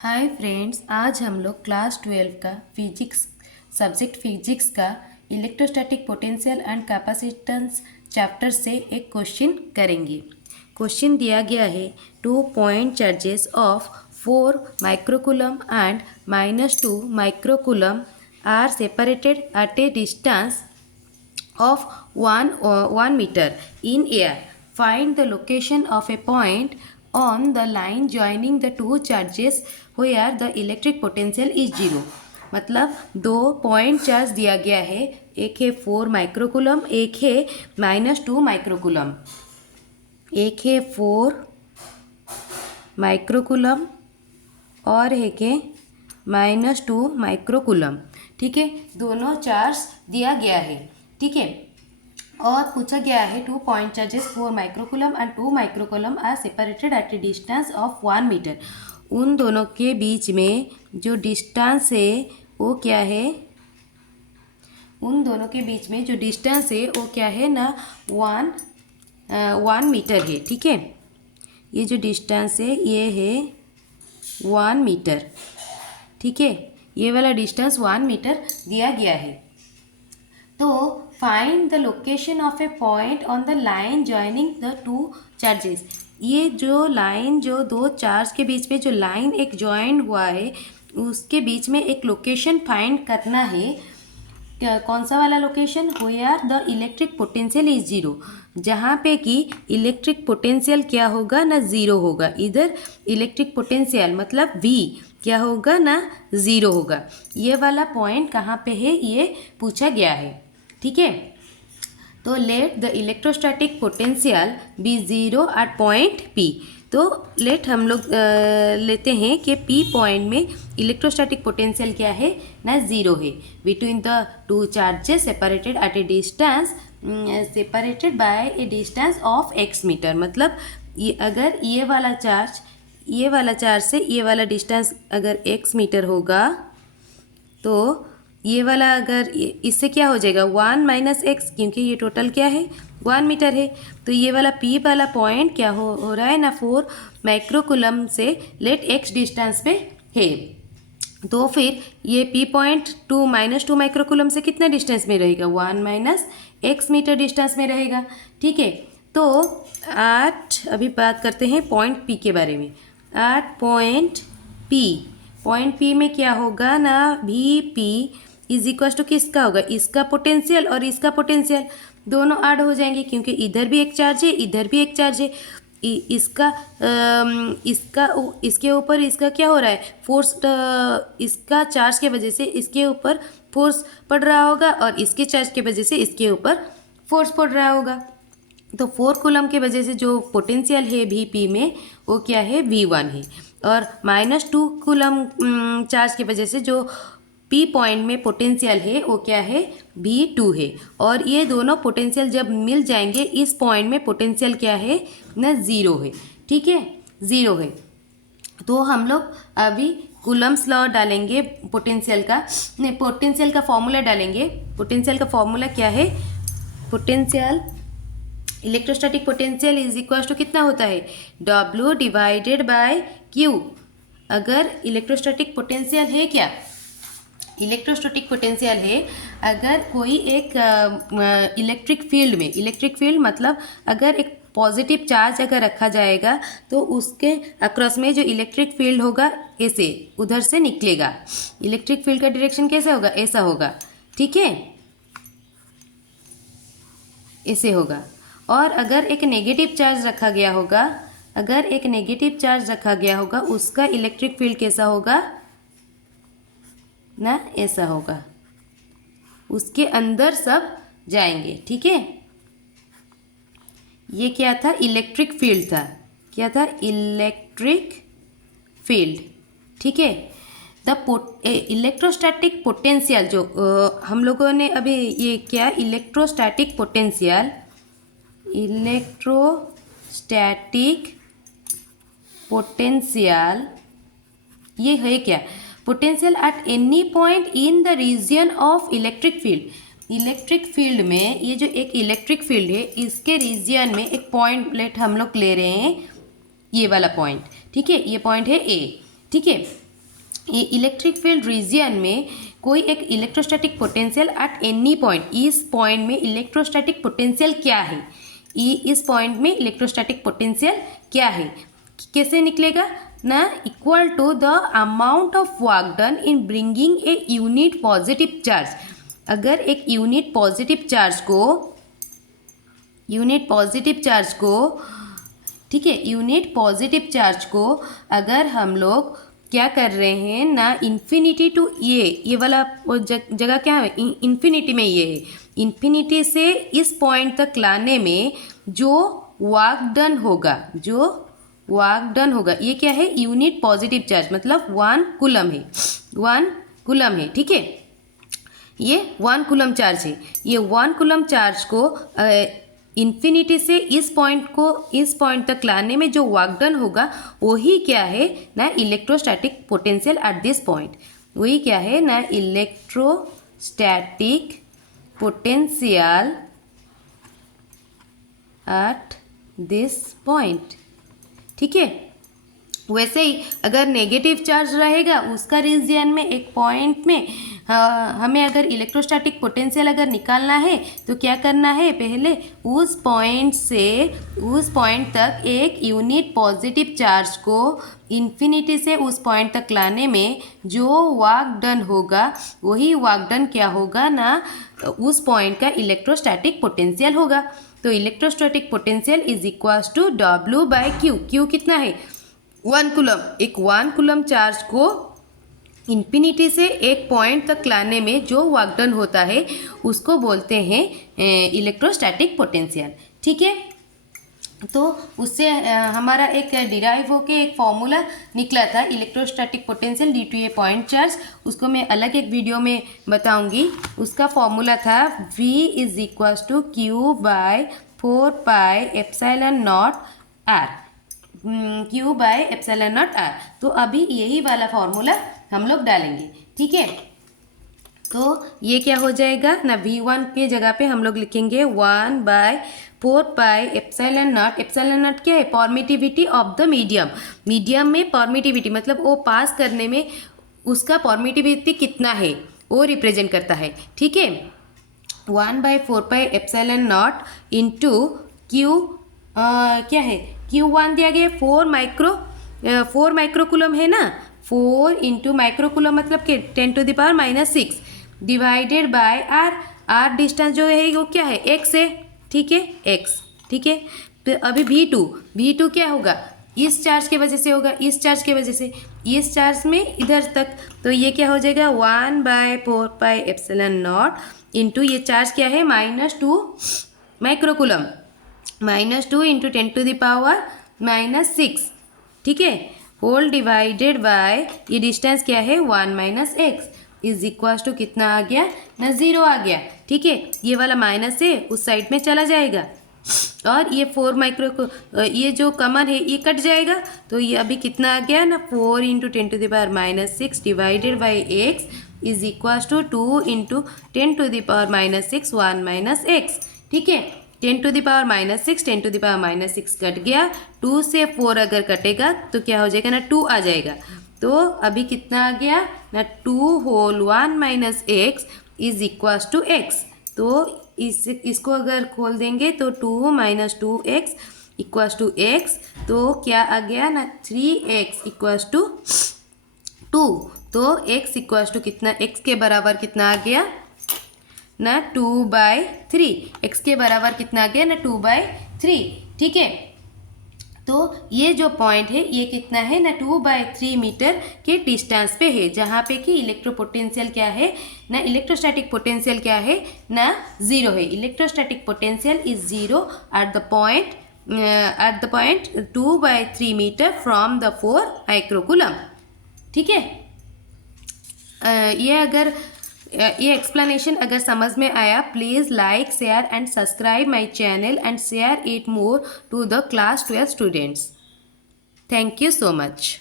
Hi friends, आज हम लोग क्लास 12 का फिजिक्स सब्जेक्ट फिजिक्स का electrostatic potential and capacitance chapter से एक क्वेश्चन करेंगे। क्वेश्चन दिया गया है 2 point charges of 4 microcoulomb and -2 microcoulomb are separated at a distance of 1 meter in air. Find the location of a point on the line joining the two charges where the electric potential is 0. मतलब 2 point charge दिया गया है, एक है 4 microcoulomb, एक है -2 microcoulomb. एक है 4 माइक्रोकूलम और एक है -2 माइक्रोकूलम। ठीक है, दोनों चार्ज दिया गया है। ठीक है, और पूछा गया है 2 point charges 4 microcoulomb and 2 microcoulomb are separated at a distance of 1 metre. उन दोनों के बीच में जो डिस्टेंस है वो क्या है? उन दोनों के बीच में जो डिस्टेंस है वो क्या है ना, 1 मीटर है। ठीक है, ये जो डिस्टेंस है ये है 1 मीटर। ठीक है, ये वाला डिस्टेंस 1 मीटर दिया गया है। तो find the location of A point on the line joining the two charges. ये जो लाइन, जो दो चार्ज के बीच में जो लाइन एक जॉइन हुआ है, उसके बीच में एक लोकेशन फाइंड करना है। कौन सा वाला location? Where the electric potential is 0, जहाँ पे कि इलेक्ट्रिक पोटेंशियल क्या होगा ना, 0 होगा। इधर इलेक्ट्रिक पोटेंशियल मतलब V क्या होगा ना, 0 होगा। ये वाला पॉइंट कहाँ पे है ये पूछा गया है। ठीक है, तो let the electrostatic potential be 0 at point P। तो लेट हम लोग लेते हैं कि P पॉइंट में इलेक्ट्रोस्टैटिक पोटेंशियल क्या है ना, 0 है। Between the two charges separated at a distance separated by a distance of x metre. मतलब ये अगर ये वाला चार्ज से ये वाला डिस्टेंस अगर x मीटर होगा, तो ये वाला अगर इससे क्या हो जाएगा 1 - x, क्योंकि ये टोटल क्या है 1 मीटर है। तो ये वाला P वाला पॉइंट क्या हो रहा है ना, 4 माइक्रोकूलम से लेट x डिस्टेंस पे है। तो फिर ये P पॉइंट -2 माइक्रोकूलम से कितना डिस्टेंस में रहेगा? 1 - x मीटर डिस्टेंस में रहेगा। ठीक है, तो अभी बात करते हैं पॉइंट P के बारे में। पॉइंट P में क्या होगा ना, VP इज इक्वल टू किसका होगा? इसका पोटेंशियल और इसका पोटेंशियल दोनों ऐड हो जाएंगे, क्योंकि इधर भी एक चार्ज है, इधर भी एक चार्ज है। इसके ऊपर इसका क्या हो रहा है? फोर्स, इसका चार्ज के वजह से इसके ऊपर फोर्स पड़ रहा होगा और इसके चार्ज के वजह से इसके ऊपर फोर्स पड़ रहा होगा। तो 4 कूलम के वजह से जो पोटेंशियल है VP में वो क्या है? V1 है। और -2 कूलम चार्ज की वजह से जो P पॉइंट में पोटेंशियल है वो क्या है? V2 है। और ये दोनों पोटेंशियल जब मिल जाएंगे, इस पॉइंट में पोटेंशियल क्या है ना, 0 है। ठीक है, 0 है। तो हम लोग अभी कूलम्स लॉ डालेंगे, पोटेंशियल का फॉर्मूला डालेंगे। पोटेंशियल का फॉर्मूला क्या है? Potential, electrostatic potential is equal to कितना होता है? W divided by Q। अगर इलेक्ट्रोस्टैटिक पोटेंशियल है क्या? इलेक्ट्रोस्टैटिक पोटेंशियल है अगर कोई एक इलेक्ट्रिक फील्ड मतलब अगर एक पॉजिटिव चार्ज अगर रखा जाएगा तो उसके अक्रॉस में जो इलेक्ट्रिक फील्ड होगा ऐसे उधर से निकलेगा। इलेक्ट्रिक फील्ड का डायरेक्शन कैसा होगा? ऐसा होगा। ठीक है, ऐसे होगा। और अगर एक नेगेटिव चार्ज रखा गया होगा, उसका इलेक्ट्रिक फील्ड कैसा होगा ना, ऐसा होगा। उसके अंदर सब जाएंगे। ठीक है, ये क्या था? इलेक्ट्रिक फील्ड था। क्या था? Electric field. ठीक है, द इलेक्ट्रोस्टैटिक पोटेंशियल जो हम लोगों ने अभी ये क्या, इलेक्ट्रोस्टैटिक पोटेंशियल ये है क्या? Potential at any point in the region of electric field. Electric field में ये जो एक इलेक्ट्रिक फील्ड है, इसके रीजन में एक पॉइंट लेट हम लोग ले रहे हैं, ये वाला पॉइंट। ठीक है, ये पॉइंट है A। ठीक है, इलेक्ट्रिक फील्ड रीजियन में कोई एक electrostatic potential at any point, इस पॉइंट में इलेक्ट्रोस्टैटिक पोटेंशियल क्या है, इस पॉइंट में इलेक्ट्रोस्टैटिक पोटेंशियल क्या है, कैसे निकलेगा ना, equal to the amount of work done in bringing a unit positive charge. अगर एक यूनिट पॉजिटिव चार्ज को ठीक है, यूनिट पॉजिटिव चार्ज को अगर हम लोग क्या कर रहे हैं ना, इन्फिनिटी टू ये वाला जगह क्या है, इन्फिनिटी में ये है, इन्फिनिटी से इस पॉइंट तक लाने में जो वर्क डन होगा ये क्या है, यूनिट पॉजिटिव चार्ज, मतलब 1 कूलम है, ठीक है, ये 1 कूलम चार्ज है। ये 1 कूलम चार्ज को इन्फिनिटी से इस पॉइंट तक लाने में जो वर्क डन होगा वही क्या है ना, electrostatic potential at this point, वही क्या है ना, electrostatic potential at this point, ठीक है। वैसे ही अगर नेगेटिव चार्ज रहेगा उसका रीजियन में एक पॉइंट में हमें अगर इलेक्ट्रोस्टैटिक पोटेंशियल अगर निकालना है तो क्या करना है, पहले उस पॉइंट तक एक यूनिट पॉजिटिव चार्ज को इन्फिनिटी से उस पॉइंट तक लाने में जो वर्क डन होगा वही वर्क डन क्या होगा ना, उस पॉइंट का इलेक्ट्रोस्टैटिक पोटेंशियल होगा। तो electrostatic potential is equals to W/Q। Q कितना है, 1 कूलम। एक 1 कूलम चार्ज को इन्फिनिटी से एक पॉइंट तक लाने में जो वर्क डन होता है उसको बोलते हैं इलेक्ट्रोस्टैटिक पोटेंशियल, ठीक है। तो उससे हमारा एक डिराइव होके एक फॉर्मूला निकला था electrostatic potential due to a point charge, उसको मैं अलग एक वीडियो में बताऊंगी। उसका फॉर्मूला था V is equals to Q/4πε0R, Q/ε0R। तो अभी यही वाला फॉर्मूला हम लोग डालेंगे, ठीक है। तो ये क्या हो जाएगा ना, V1 के जगह पे हम लोग लिखेंगे 1/4πε0। एप्सिलॉन क्या है, परमिटिविटी ऑफ द मीडियम में परमिटिविटी मतलब वो पास करने में उसका परमिटिविटी कितना है वो रिप्रेजेंट करता है, ठीक है। 1/4πε0 इंटू Q क्या है, Q1 दिया गया 4 माइक्रोकूलम है ना, 4 इंटू माइक्रोकूलम मतलब कि 10⁻⁻⁶ डिवाइडेड बाय R डिस्टेंस जो है वो क्या है, x है, ठीक है, x, ठीक है। तो अभी V2 क्या होगा, इस चार्ज की वजह से होगा, इस चार्ज में इधर तक, तो ये क्या हो जाएगा 1/4πε0 इंटू ये चार्ज क्या है -2 माइक्रोकूलम, -2 इंटू 10⁻⁻⁶, ठीक है, होल डिवाइडेड बाय ये डिस्टेंस क्या है 1 - x इज इक्वल्स टू कितना आ गया ना, 0 आ गया, ठीक है। ये वाला माइनस है उस साइड में चला जाएगा और ये 4 ये जो कमन है ये कट जाएगा, तो ये अभी कितना आ गया ना, 4 into 10⁻⁻⁶ divided by x is equals to 2 into 10⁻⁻⁶ 1 - x, ठीक है। 10⁻⁻⁶ कट गया, 2 से 4 अगर कटेगा तो क्या हो जाएगा ना, 2 आ जाएगा। तो अभी कितना आ गया ना, 2 whole 1 - x is equals to x। तो इसको अगर खोल देंगे तो 2 - 2x इक्वल्स टू x, तो क्या आ गया ना 3x इक्वल्स टू 2। तो x इक्वल्स टू कितना, x के बराबर कितना आ गया ना 2/3, x के बराबर कितना आ गया ना 2/3, ठीक है। तो ये जो पॉइंट है ये कितना है ना 2/3 मीटर के डिस्टेंस पे है, जहाँ पे कि इलेक्ट्रोपोटेंशियल क्या है ना, इलेक्ट्रोस्टैटिक पोटेंशियल क्या है ना 0 है। Electrostatic potential is 0 at the point 2/3 metre from the 4 microcoulomb, ठीक है। ये एक्सप्लेनेशन अगर समझ में आया, please like, share and subscribe my channel and share it more to the class 12 students. Thank you so much.